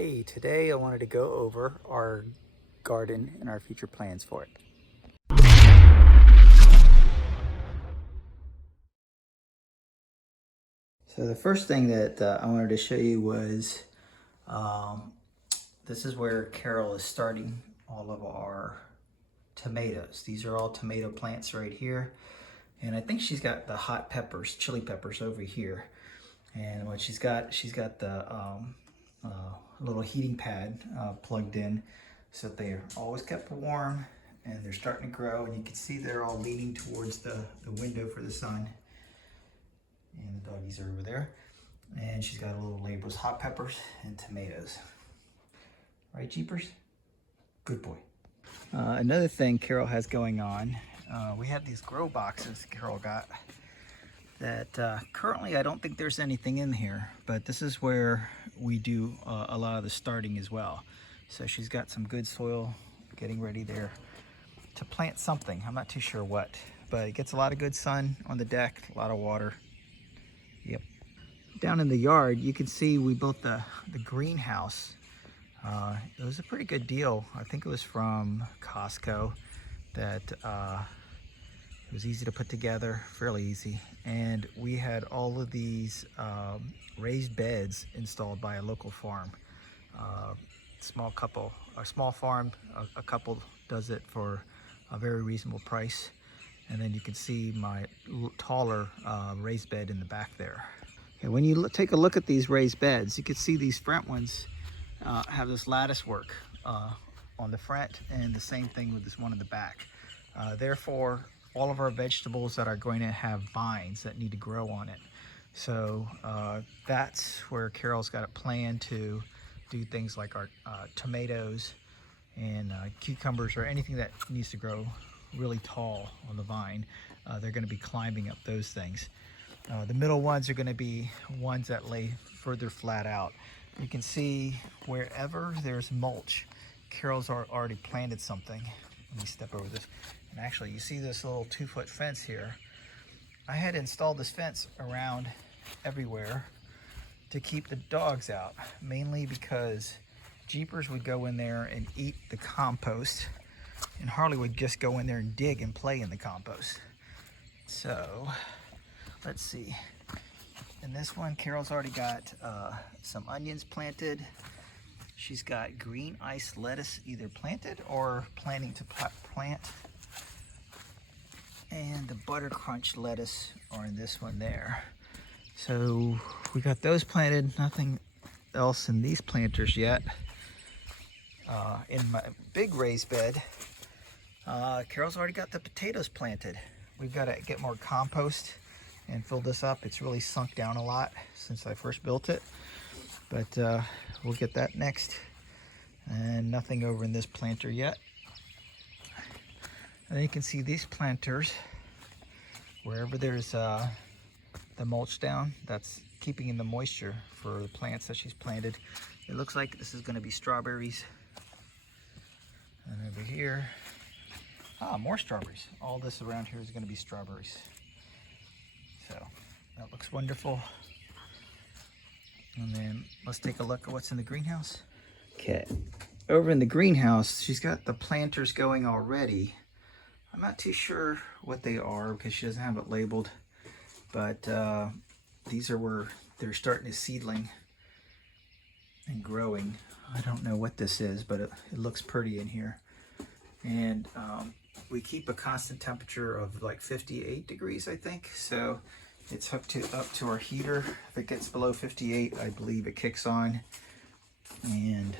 Hey, today I wanted to go over our garden and our future plans for it. So the first thing that I wanted to show you was um, this is where Carol is starting all of our tomatoes. These are all tomato plants right here. And I think she's got the hot peppers, chili peppers over here. And what she's got the little heating pad plugged in so that they're always kept warm and they're starting to grow. And you can see they're all leaning towards the window for the sun. And the doggies are over there. And she's got a little labels, hot peppers and tomatoes. Right, Jeepers? Good boy. Another thing Carol has going on, we have these grow boxes Carol got that currently I don't think there's anything in here, but this is where we do a lot of the starting as well. So she's got some good soil getting ready there to plant something. I'm not too sure what, but it gets a lot of good sun on the deck, a lot of water. Yep. Down in the yard, you can see we built the greenhouse. It was a pretty good deal. I think it was from Costco. That it was easy to put together, fairly easy. And we had all of these raised beds installed by a local farm. Small farm, a couple does it for a very reasonable price. And then you can see my taller raised bed in the back there. Okay, when you take a look at these raised beds, you can see these front ones have this lattice work on the front, and the same thing with this one in the back. Therefore, all of our vegetables that are going to have vines that need to grow on it. So that's where Carol's got a plan to do things like our tomatoes and cucumbers, or anything that needs to grow really tall on the vine. They're going to be climbing up those things. The middle ones are going to be ones that lay further flat out. You can see wherever there's mulch, Carol's already planted something. Let me step over this. And actually, you see this little 2-foot fence here. I had installed this fence around everywhere to keep the dogs out, mainly because Jeepers would go in there and eat the compost, and Harley would just go in there and dig and play in the compost. So, let's see. In this one, Carol's already got some onions planted. She's got green ice lettuce either planted or planning to plant. And the butter crunch lettuce are in this one there. So we got those planted, nothing else in these planters yet. In my big raised bed, Carol's already got the potatoes planted. We've got to get more compost and fill this up. It's really sunk down a lot since I first built it, but we'll get that next. And nothing over in this planter yet. And then you can see these planters, wherever there's the mulch down, that's keeping in the moisture for the plants that she's planted. It looks like this is going to be strawberries. And over here, more strawberries. All this around here is going to be strawberries. So that looks wonderful. And then let's take a look at what's in the greenhouse. Okay, over in the greenhouse, she's got the planters going already. I'm not too sure what they are because she doesn't have it labeled, but these are where they're starting to seedling and growing. I don't know what this is, but it looks pretty in here. And we keep a constant temperature of like 58 degrees, I think. So it's up to our heater. If it gets below 58, I believe it kicks on and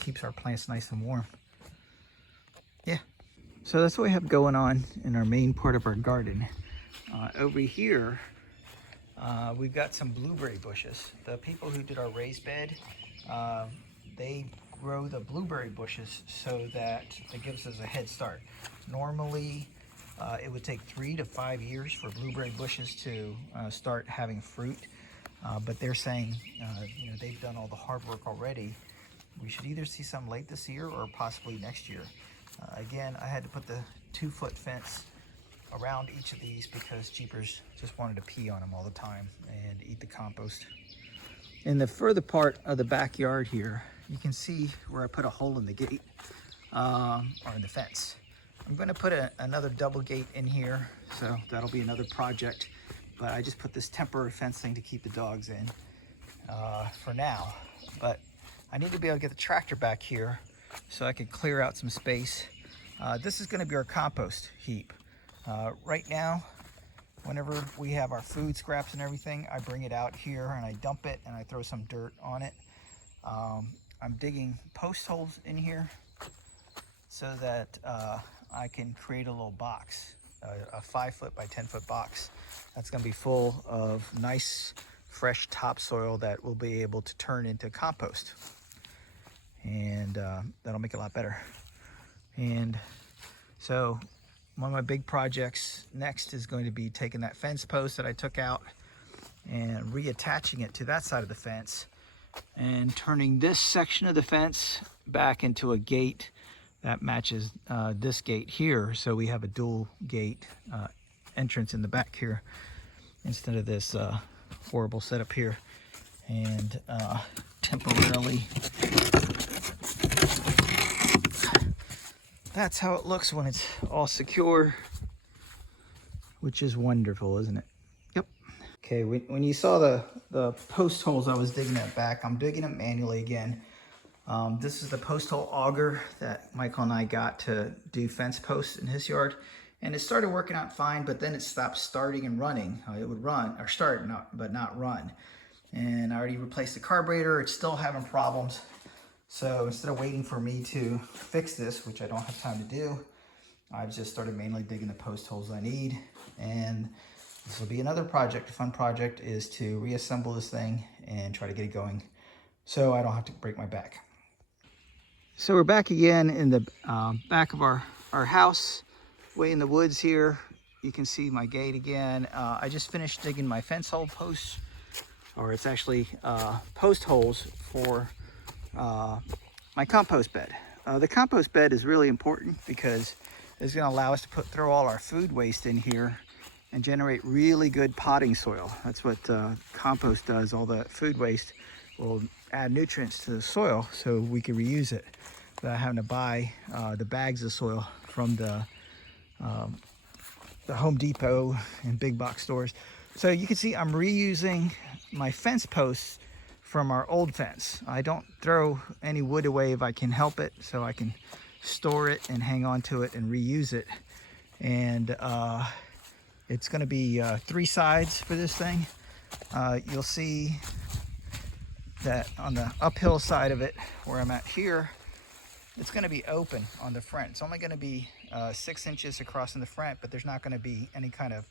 keeps our plants nice and warm. Yeah, so that's what we have going on in our main part of our garden. Over here, we've got some blueberry bushes. The people who did our raised bed, they grow the blueberry bushes so that it gives us a head start. Normally, it would take 3 to 5 years for blueberry bushes to start having fruit. But they're saying, they've done all the hard work already. We should either see some late this year or possibly next year. Again, I had to put the 2-foot fence around each of these because Jeepers just wanted to pee on them all the time and eat the compost. In the further part of the backyard here, you can see where I put a hole in the gate, or in the fence. I'm gonna put another double gate in here, so that'll be another project. But I just put this temporary fence thing to keep the dogs in for now. But I need to be able to get the tractor back here so I can clear out some space. This is gonna be our compost heap. Right now, whenever we have our food scraps and everything, I bring it out here and I dump it and I throw some dirt on it. I'm digging post holes in here so that I can create a little box, a 5-foot by 10-foot box. That's gonna be full of nice, fresh topsoil that will be able to turn into compost. And that'll make it a lot better. And so one of my big projects next is going to be taking that fence post that I took out and reattaching it to that side of the fence and turning this section of the fence back into a gate that matches this gate here. So we have a dual gate entrance in the back here instead of this horrible setup here. And temporarily, that's how it looks when it's all secure, which is wonderful, isn't it? Yep. Okay, when you saw the post holes I was digging at back, I'm digging them manually again. This is the post hole auger that Michael and I got to do fence posts in his yard. And it started working out fine, but then it stopped starting and running. It would run, or start, but not run. And I already replaced the carburetor. It's still having problems. So instead of waiting for me to fix this, which I don't have time to do, I've just started mainly digging the post holes I need. And this will be another project. A fun project is to reassemble this thing and try to get it going so I don't have to break my back. So we're back again in the back of our house, way in the woods here. You can see my gate again. I just finished digging my fence hole posts, or it's actually post holes for my compost bed. The compost bed is really important because it's going to allow us to throw all our food waste in here and generate really good potting soil. That's what compost does. All the food waste will add nutrients to the soil so we can reuse it without having to buy the bags of soil from the Home Depot and big box stores. So you can see I'm reusing my fence posts from our old fence. I don't throw any wood away if I can help it, so I can store it and hang on to it and reuse it. And it's gonna be 3 sides for this thing. You'll see that on the uphill side of it, where I'm at here, it's gonna be open on the front. It's only gonna be 6 inches across in the front, but there's not gonna be any kind of,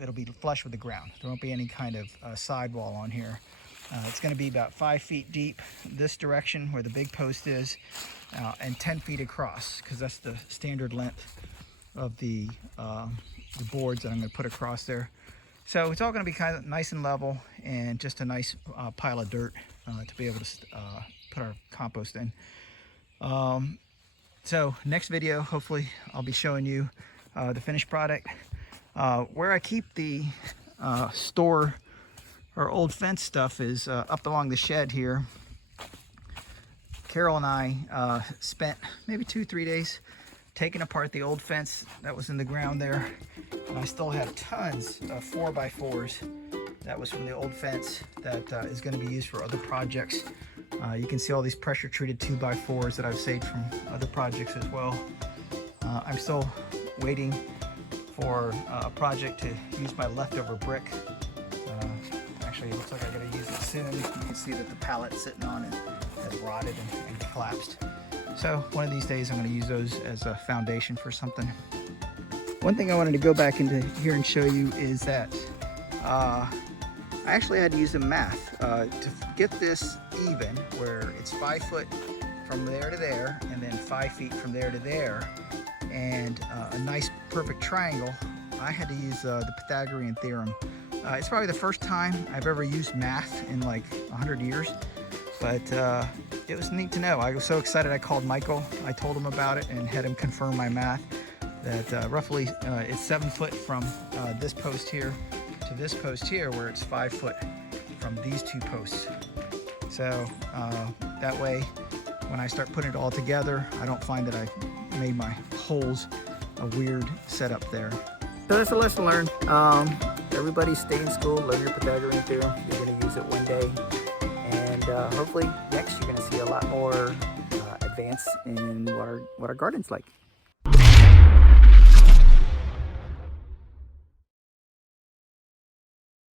it'll be flush with the ground. There won't be any kind of sidewall on here. It's going to be about 5 feet deep this direction where the big post is, and 10 feet across, because that's the standard length of the boards that I'm going to put across there. So it's all going to be kind of nice and level, and just a nice pile of dirt to be able to put our compost in. So next video, hopefully I'll be showing you the finished product. Where I keep the store our old fence stuff is up along the shed here. Carol and I spent maybe 2-3 days taking apart the old fence that was in the ground there. And I still have tons of 4x4s that was from the old fence that is going to be used for other projects. You can see all these pressure treated 2x4s that I've saved from other projects as well. I'm still waiting for a project to use my leftover brick. Actually, it looks like I gotta use it soon. You can see that the pallet sitting on it has rotted and collapsed. So one of these days I'm gonna use those as a foundation for something. One thing I wanted to go back into here and show you is that I actually had to use the math to get this even, where it's 5 foot from there to there, and then 5 feet from there to there, and a nice perfect triangle. I had to use the Pythagorean theorem. It's probably the first time I've ever used math in like 100 years, but it was neat to know. I was so excited I called Michael. I told him about it and had him confirm my math, that roughly it's 7 foot from this post here to this post here, where it's 5 foot from these two posts. So that way, when I start putting it all together, I don't find that I made my holes a weird setup there. So that's a lesson learned. Everybody stay in school, learn your Pythagorean theorem. You're going to use it one day. And hopefully next you're going to see a lot more advance in what our garden's like.